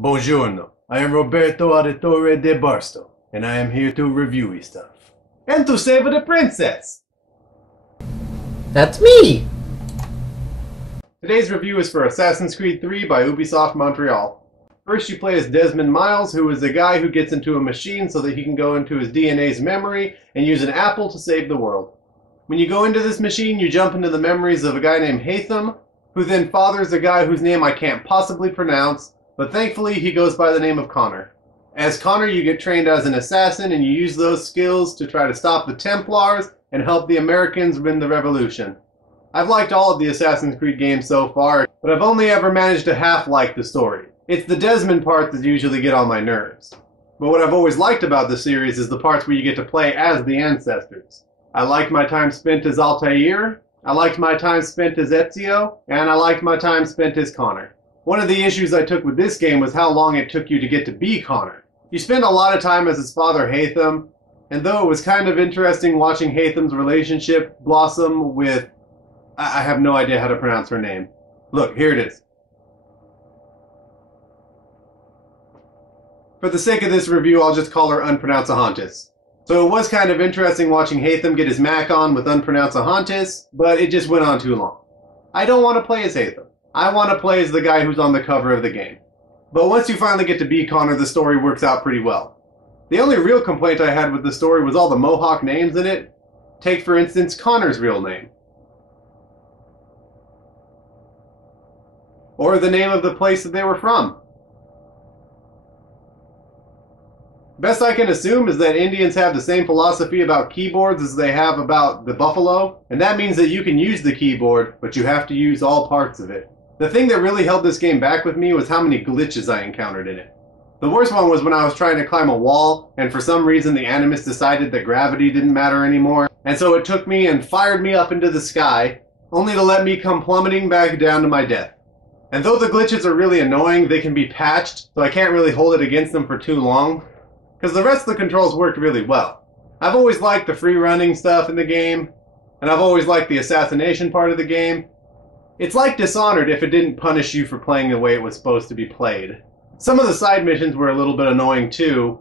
Buongiorno, I am Roberto Auditore de Barsto, and I am here to review stuff. And to save the princess! That's me! Today's review is for Assassin's Creed 3 by Ubisoft Montreal. First you play as Desmond Miles, who is a guy who gets into a machine so that he can go into his DNA's memory and use an apple to save the world. When you go into this machine, you jump into the memories of a guy named Haytham, who then fathers a guy whose name I can't possibly pronounce, but thankfully he goes by the name of Connor. As Connor, you get trained as an assassin and you use those skills to try to stop the Templars and help the Americans win the revolution. I've liked all of the Assassin's Creed games so far, but I've only ever managed to half-like the story. It's the Desmond part that usually get on my nerves. But what I've always liked about the series is the parts where you get to play as the ancestors. I liked my time spent as Altair, I liked my time spent as Ezio, and I liked my time spent as Connor. One of the issues I took with this game was how long it took you to get to be Connor. You spend a lot of time as his father Haytham, and though it was kind of interesting watching Haytham's relationship blossom with... I have no idea how to pronounce her name. Look, here it is. For the sake of this review, I'll just call her Unpronounceahantis. So it was kind of interesting watching Haytham get his Mac on with Unpronounceahantis, but it just went on too long. I don't want to play as Haytham. I want to play as the guy who's on the cover of the game. But once you finally get to be Connor, the story works out pretty well. The only real complaint I had with the story was all the Mohawk names in it. Take, for instance, Connor's real name. Or the name of the place that they were from. Best I can assume is that Indians have the same philosophy about keyboards as they have about the buffalo, and that means that you can use the keyboard, but you have to use all parts of it. The thing that really held this game back with me was how many glitches I encountered in it. The worst one was when I was trying to climb a wall, and for some reason the Animus decided that gravity didn't matter anymore, and so it took me and fired me up into the sky, only to let me come plummeting back down to my death. And though the glitches are really annoying, they can be patched, so I can't really hold it against them for too long, because the rest of the controls worked really well. I've always liked the free running stuff in the game, and I've always liked the assassination part of the game. It's like Dishonored if it didn't punish you for playing the way it was supposed to be played. Some of the side missions were a little bit annoying too.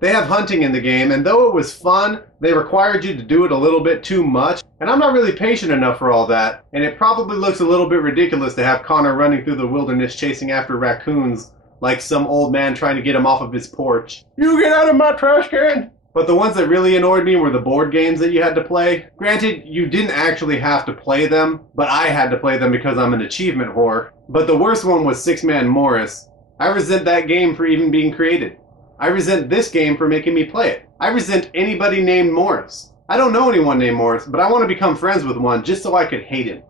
They have hunting in the game, and though it was fun, they required you to do it a little bit too much, and I'm not really patient enough for all that, and it probably looks a little bit ridiculous to have Connor running through the wilderness chasing after raccoons like some old man trying to get him off of his porch. You get out of my trash can! But the ones that really annoyed me were the board games that you had to play. Granted, you didn't actually have to play them, but I had to play them because I'm an achievement whore. But the worst one was Six Man Morris. I resent that game for even being created. I resent this game for making me play it. I resent anybody named Morris. I don't know anyone named Morris, but I want to become friends with one just so I could hate him.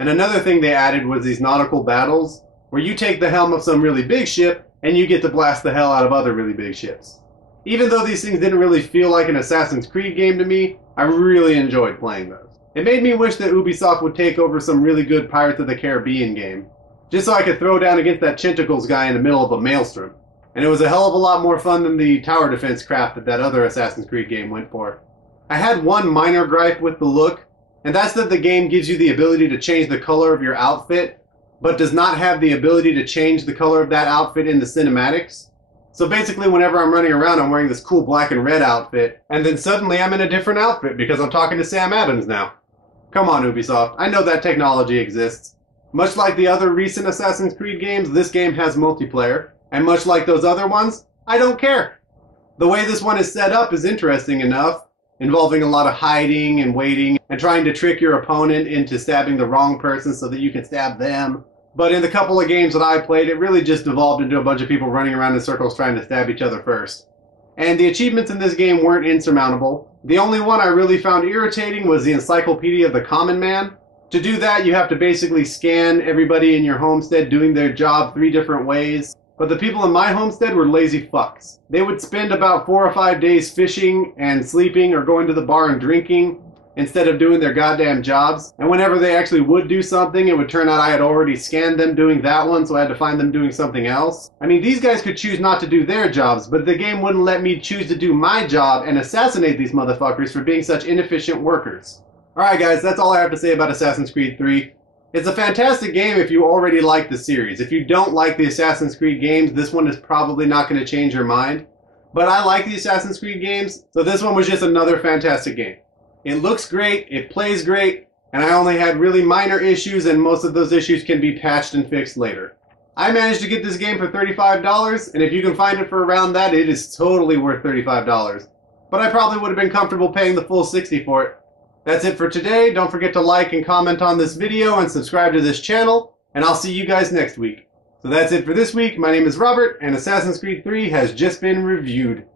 And another thing they added was these nautical battles, where you take the helm of some really big ship, and you get to blast the hell out of other really big ships. Even though these things didn't really feel like an Assassin's Creed game to me, I really enjoyed playing those. It made me wish that Ubisoft would take over some really good Pirates of the Caribbean game, just so I could throw down against that Tentacles guy in the middle of a maelstrom. And it was a hell of a lot more fun than the tower defense crap that that other Assassin's Creed game went for. I had one minor gripe with the look, and that's that the game gives you the ability to change the color of your outfit, but does not have the ability to change the color of that outfit in the cinematics. So basically whenever I'm running around I'm wearing this cool black and red outfit, and then suddenly I'm in a different outfit because I'm talking to Sam Adams now. Come on Ubisoft, I know that technology exists. Much like the other recent Assassin's Creed games, this game has multiplayer, and much like those other ones, I don't care. The way this one is set up is interesting enough, involving a lot of hiding and waiting and trying to trick your opponent into stabbing the wrong person so that you can stab them. But in the couple of games that I played, it really just devolved into a bunch of people running around in circles trying to stab each other first. And the achievements in this game weren't insurmountable. The only one I really found irritating was the Encyclopedia of the Common Man. To do that, you have to basically scan everybody in your homestead doing their job 3 different ways. But the people in my homestead were lazy fucks. They would spend about 4 or 5 days fishing and sleeping or going to the bar and drinking instead of doing their goddamn jobs. And whenever they actually would do something, it would turn out I had already scanned them doing that one, so I had to find them doing something else. I mean, these guys could choose not to do their jobs, but the game wouldn't let me choose to do my job and assassinate these motherfuckers for being such inefficient workers. Alright guys, that's all I have to say about Assassin's Creed 3. It's a fantastic game if you already like the series. If you don't like the Assassin's Creed games, this one is probably not going to change your mind. But I like the Assassin's Creed games, so this one was just another fantastic game. It looks great, it plays great, and I only had really minor issues, and most of those issues can be patched and fixed later. I managed to get this game for $35, and if you can find it for around that, it is totally worth $35. But I probably would have been comfortable paying the full $60 for it. That's it for today. Don't forget to like and comment on this video and subscribe to this channel, and I'll see you guys next week. So that's it for this week. My name is Robert, and Assassin's Creed 3 has just been reviewed.